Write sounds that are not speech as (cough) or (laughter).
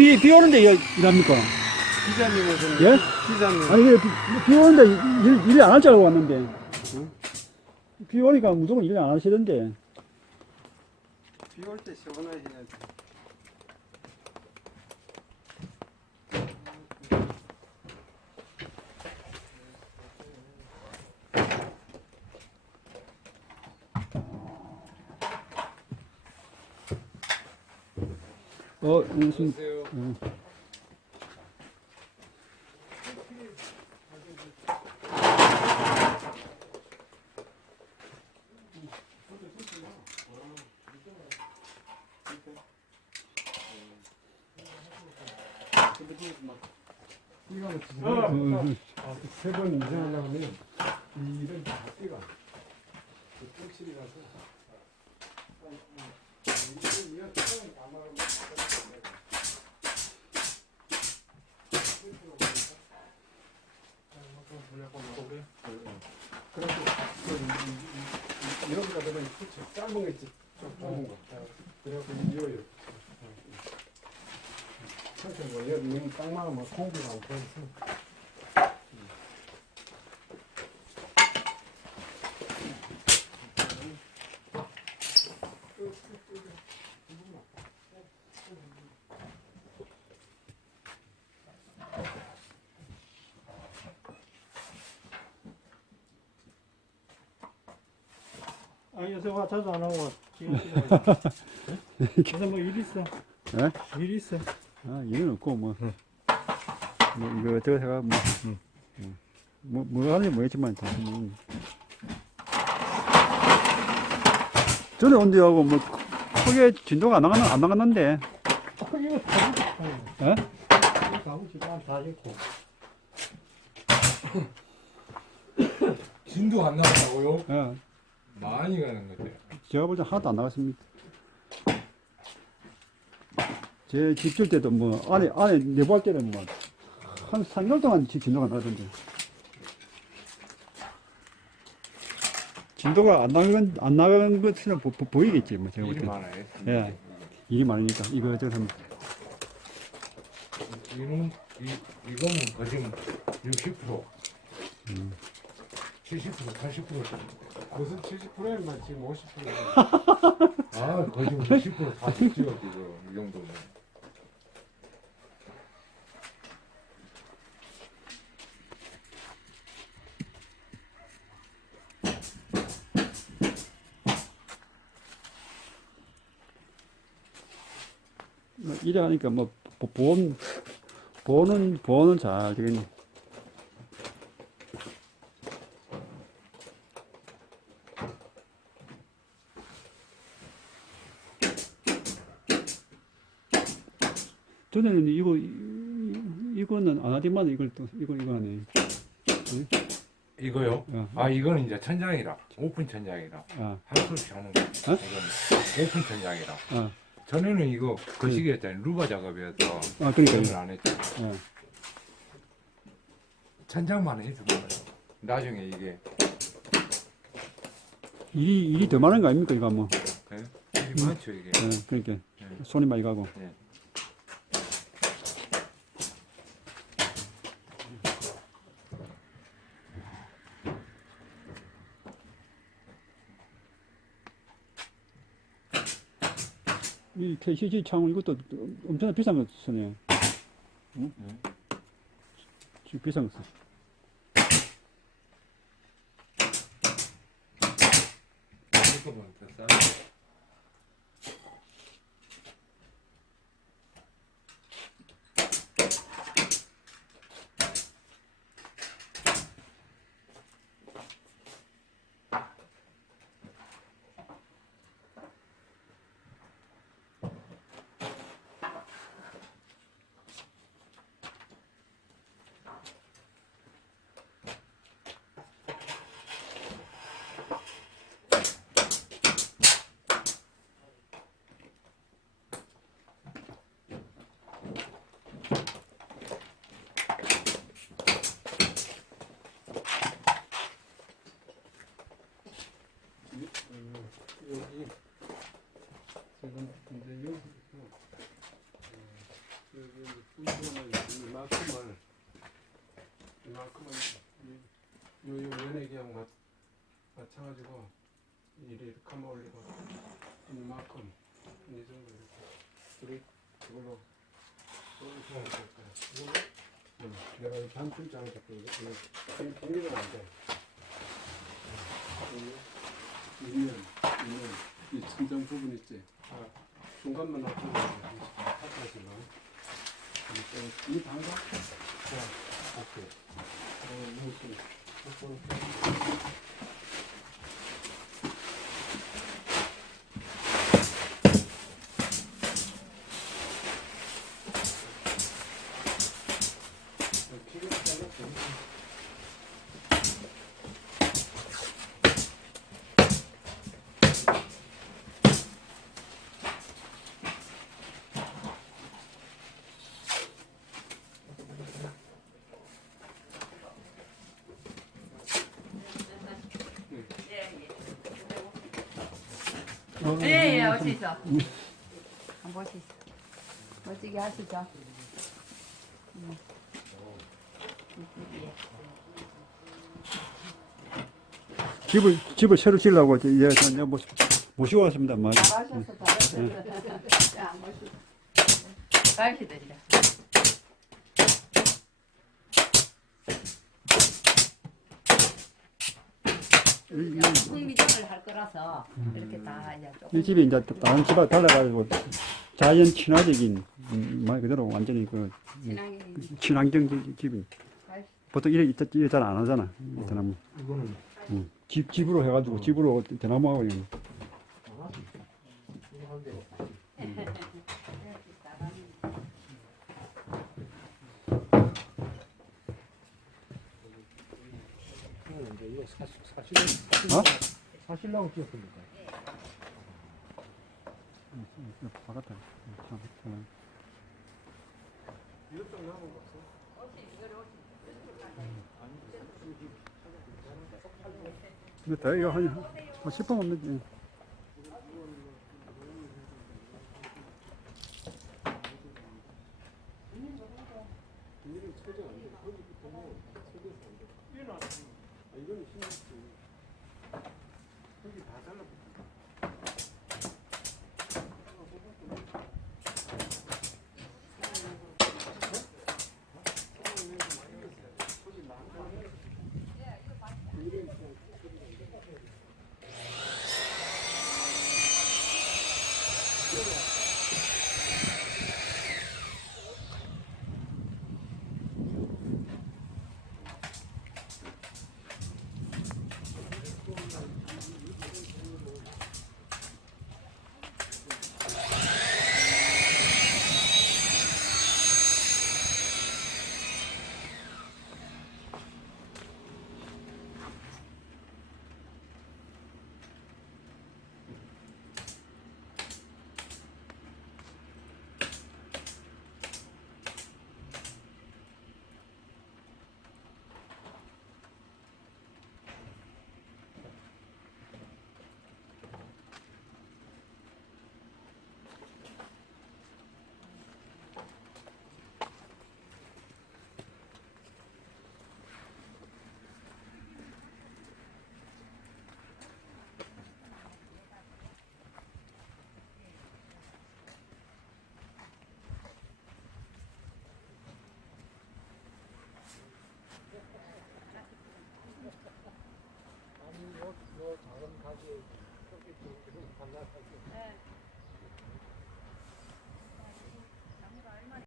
비, 비 오는데 일, 일합니까? 기자님은 좀 예? 기자님 아니, 왜 비, 비 오는데 일, 일 안 할 줄 알고 왔는데. 어? 비 오니까 무조건 일 안 하시던데. 비 올 때 시원하게 해야지. 어, 무슨. 어. 어, 세번 이상하려면 이 일은 다 뛰가. 그 똥실이라서. 그래서 이런 거 되면 그쵸 짧은 거 있지 좀 좁은 거 그래갖고 이어요 뭐 너무 딱 막으면 공기가 안 들어 아 요새 와 자주 안 하고 지금 (laughs) 요새 뭐일 있어 예? 일 있어 아, 일은 없고, 뭐. 뭐, 이거 어쩌고 해가, 뭐. 뭐, 뭐 하는지 모르겠지만, 다 뭐. 전에 온데하고, 뭐, 크게 진도가 안 나갔, 안 나갔는데. 이거 다 짓고 예? 다 진도 안 나왔다고요? 예. 많이 가는 것 같아요. 제가 볼 때 하나도 안 나갔습니다. 제집줄 때도 뭐, 안에, 안에 내부할 때는 뭐, 한 3개월 동안 집 진도가 나던데. 진도가 안 나간, 안 나간 것은 보, 보, 보 이겠지, 뭐, 제가 볼 일이 때. 많아요. 예. 일이 많으니까, 이거 저거 하면. 이는 이 이거는 거진 60%, 음. 70%, 80%. 무슨 70%에만 지금 50%. (laughs) 아, 거진 60%다 찍죠 지금 이 정도면. 뭐 이래 하니까 뭐, 보- 보험, 보는, 보는 잘 되겠네. 전에는 이거, 이- 이거는 안 하지만 이걸 또, 이거, 이거 하네. 이거요? 어, 아, 이거는 이제 천장이라 오픈 천장이라 아, 할수 없이 하는 거. 이거는 오픈 천장이라. 아, 전에는 이거 거시기였잖아요. 루바 작업이어서 아, 그러니까. 안 했죠. 어. 천장만 거예요. 나중에 이게 일이, 일이 더 많은 거 아닙니까, 이거 뭐. 예? 일이 많죠 이게. 예, 그러니까. 예. 손이 많이 가고. 예. 이 KCG 창은 이것도 엄청나 비싼 거 쓰네요. 응? 지금 비싼 거 써. 이거 싸. 이만큼을 이만큼을 요요 맞 맞춰가지고 이렇게 이렇게 한번 올리고 이만큼 이 정도 이렇게 이걸로. 내가 이 반줄장을 잡고 이거 이거 비밀은 안 돼. 이면 이면 이 천장 부분 있지. 아, 중간만 놔두면 돼. 하지만 이 방가? 자, 오케이. 어, 무슨 기름 잘랐어. 어, 예, 예, 어시죠. 한번 보시죠. 멋지게 하시죠. 음. 예. 집을 집을 새로 지으려고 이제 예, 저 모, 모시고 왔습니다. 뭐. 잘하셨어, 잘하셨어. 자, 멋지게. 가시드리자. 이, 이, 할 거라서 이렇게 다 이제 이 조금 집이 이제 다른 집하고 달라가지고 자연 친화적인 음, 말 그대로 완전히 그 친환경 집- 집이. 보통 이래 이래 잘안 하잖아. 이 대나무. 이거는 음. 집 집으로 해가지고 집으로 대나무하고. 이거 한 개. 이제 이거 사실 사실 어? 사실랑 찍었습니까? 바깥에. 근데 다 이거 한, 한 10분 없는지.